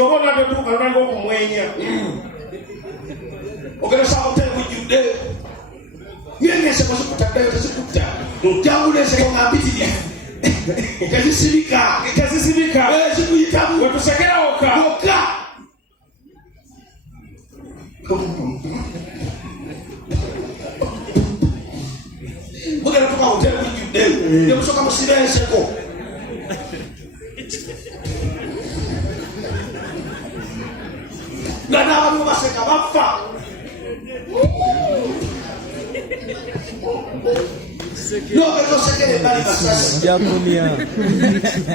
Obona tetuka lulango kumwenya. Ogera sawo te kujjude. Nyengese kwasukutaddayo tezikutta. Jangulese ngambitiri. Kazisibika. Zikuyitamu. Wetusekera oka. Ogera tuka hotel kujjude. Nemusoka musirenseko. Nana abantu baseka bafa. No, pero se quiere bali basasi. Ya comía.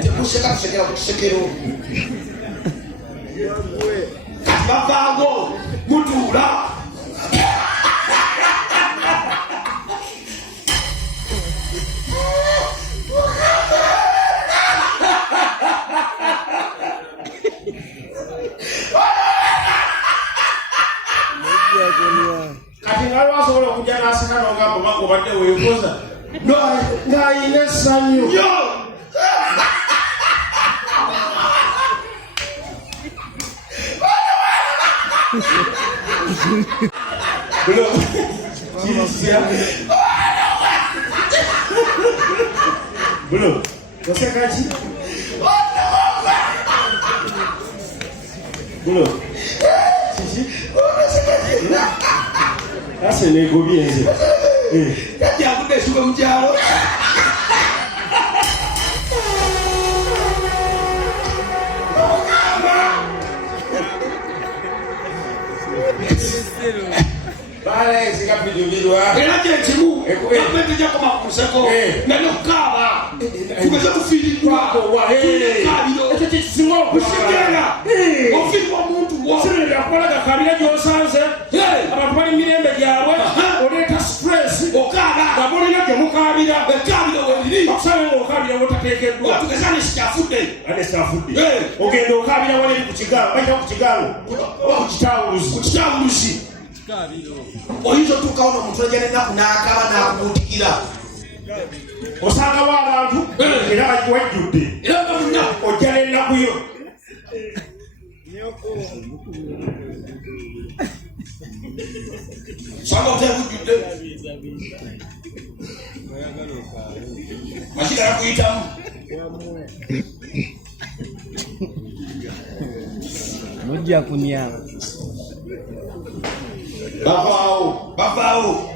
Te puse la sekera kusekero. Babango mutura. Solo kujana sana ngabo mako bade wekoza no ngai sanyo yo Bro você kaji Bro Ase ne go bien se. Ya ku de suka ujaro. Vale, si capi di video. Era che timu. Kapete ja koma kuseko. Neno kaba. Kubezo kufili kwa. Ete che singo kushikera. Ofili wa muntu wo. Sire ya kola ga kabila jo sanse. Abantu bali mirembe yawe. Oleta stress. Okaba. Gabuli na kemukabira. Bekabira webiri. Okusaba okabira wotatekedwa. Tukesane sitafude. Ane sitafude. Ogendo okabira wale kuchigalo. Baita kuchigalo. Kuchitawulusi. Oyizo tukaona omuntu ajenena kunakaba nakubutikira. Osanga w'abantu era wajjudde. Era bamuna ojjala ennaku yo. Sanga otebujjudde. Mashira yakuyitamu. Mujja kunya. Babao.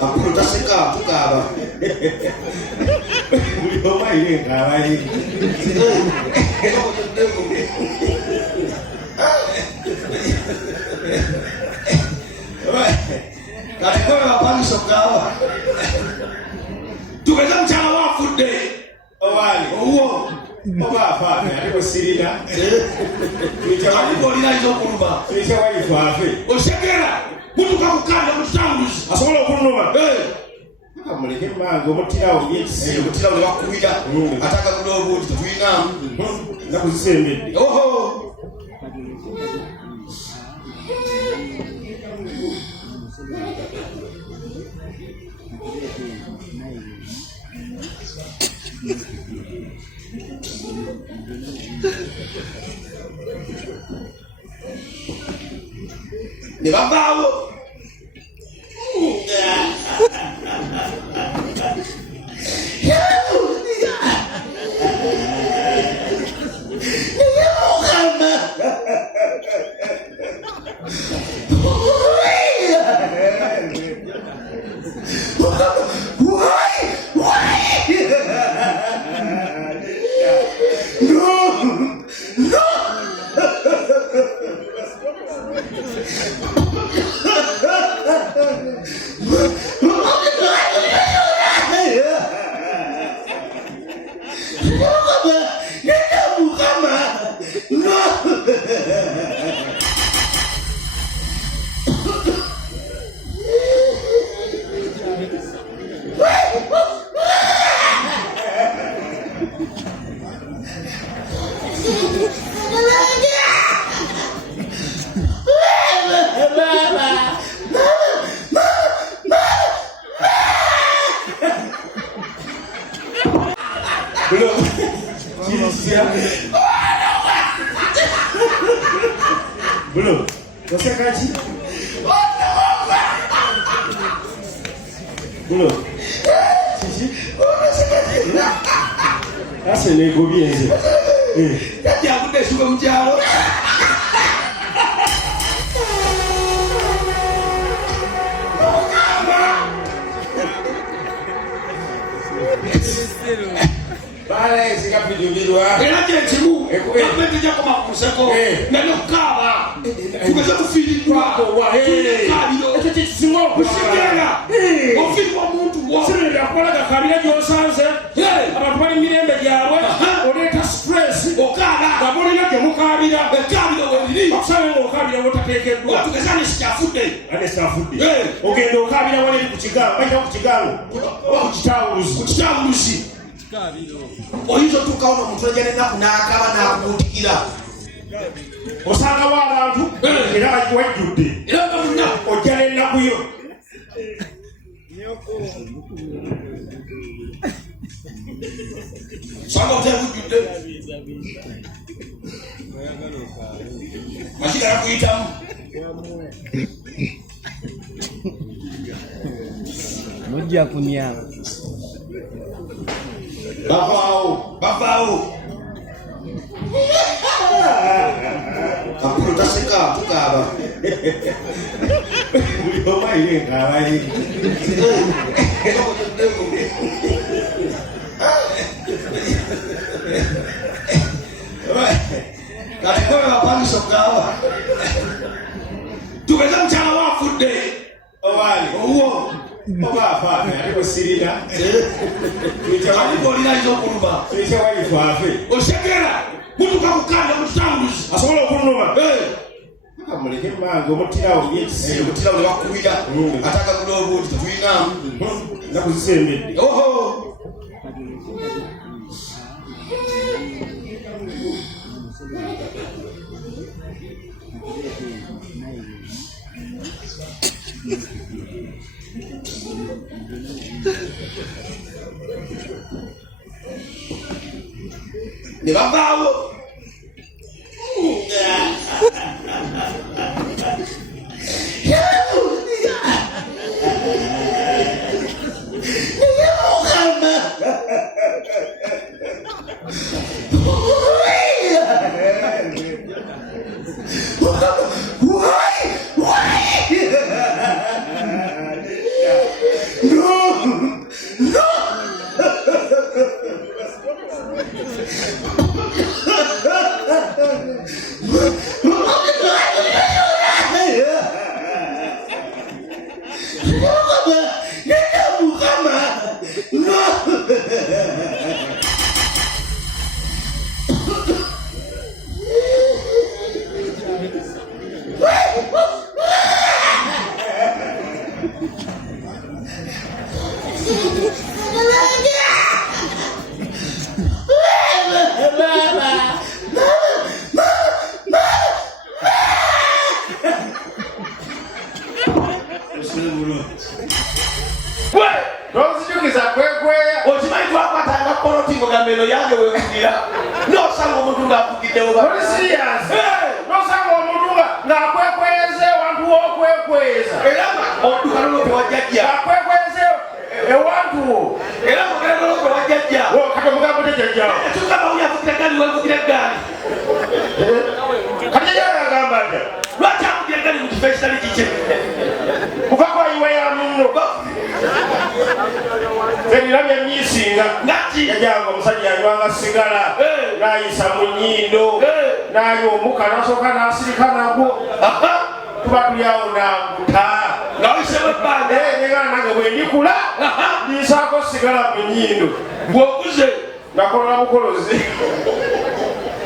Kapulu taseka tukaba. Uliyoma ile ngaba hii. Katika wapani sokawa. Tumeza mchana wa food day. Owali. Owo. Oba afafe aliko sirina. Tulichawali kolina hizo kuluma. Tulichawali fafe. Oshekera. Mutu kakukanda mutanguzi. Asobola okunuma. Muleke mango mutirawo yesi. Mutirawo ne bakuwira. Ataka kudobo tutuyina. Nakuzisembedde. Oho. Ne babao. Bulo. Chichi. Ase ne gobienze. Yajja kudeshuka mchalo. Bale sikapijulirwa. Era kyekimu. Gavumenti ejja koma ku nseko. N'okukaaba. Tugeze kufiirirwa. Kabiro. Ekyo kisinga okusigera. Ofiirwa omuntu wo. Sirira kolaga kabira gy'osanze. Abantu bali mirembe gyabwe. Oleeta stress. Okaaba. Nga mulina gye mukaabira. Ekabiro webiri. Okusaba ng'okaabira wotateekeddwa. Tugeze ne sikyafudde. Ane sikyafudde. Ogenda okaabira wali ku kigango. Bajja ku kigango. Ku kitawuluzi. Ku kitawuluzi. Oyinza otuukawo n'omuntu ajja n'ennaku n'akaba n'akubuutikira. Osangawo abantu era wajjudde. Era nga munna ojja n'ennaku yo. Osanga oteekujjudde. Masiga yakuyitamu. Mujja kunyama. Bavaawo. Kapulu taseka tukaaba. Buli omu ayire ng'abaye. Kati kowe bapangisa okukaaba. Tugeze mukyala waafudde. Obaali. Owuwo. Oba afaafe aliko sirina. Aliko olina ayinza okuluma. Tuyita wayifu afe. Osekera. Mutuka kukanda mu kitawuluzi. Asobola okunuma. Muleke mmange omutirawo byekisibo. Omutirawo ne bakubira. Atagagula obuuti tetuyinamu. Ennaku zisembedde. Oho. Ne bavaawo.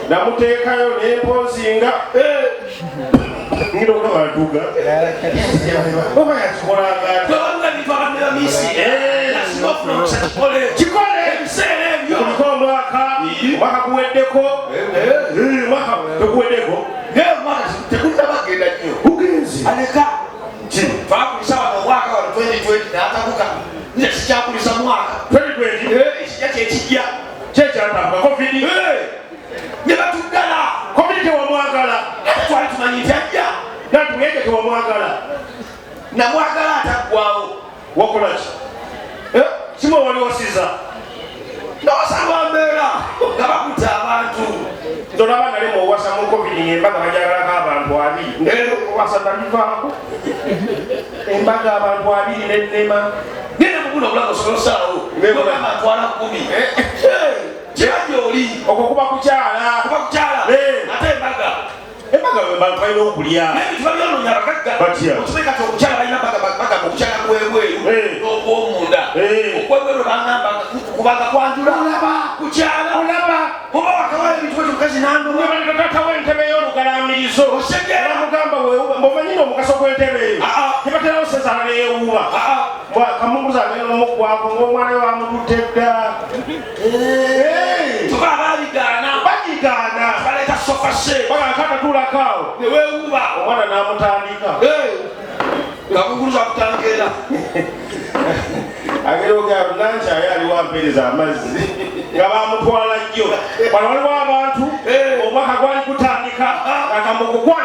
Namuteekayo n'empozinga ngiro kubaduga oba yakikolanga kikole mwaka guweddeko mwaka teguweddeko Tekunabagenda nnyo. bugenzi Aleka. Twakulisa wano mwaka wa 2020 n'atabuka. Nze sikyakulisa mwaka. 2020 ekijja kyekijja. Kyekyantabwa COVID. Ne batuddala. COVID tewamwagala. Twali tumanyi nti ajja. Nanti mwege tewamwagala. Namwagala ataggwawo. Wakola ki? kimwe wali wasiza n'osaba mbeera nga bakuta abantu tolaba nali muwasa mu covid ng'embaga bajagalako abantu 2 owasa nalivaako embaga abantu 2 n'ennema ngende mukuna obulaga osolosaawo ogamba ntwala 10 kirajja oli okwo kuba kukyala ate embaga abantu balina okulya nebintu babyonoonya abagagga batya okimanyi kati okukyala balina baga okukyala kwebweru n'okwomunda okwebweru bagamba kubanga kwanjula kukyala oba wakawala ebintu bwe mukazi nandomatatawo entebe y'olugalamirizo bamugamba bwomanyina omugaso gw'entebe eyo tebaterawo sezala neyewuuba kamunguza agenda n'omukwako ng'omwana we bamutute dda tuba ababigaana bagigaana baleeta sofase bagakatatuulakaawo newewuuba omwana n'amutandika nga muguluza kutangeera agera ogamba nankyaye aliwo ampeereza amazzi nga bamutwala jjo wano waliwo abantu omwaka gwali kutandika nga mugugwange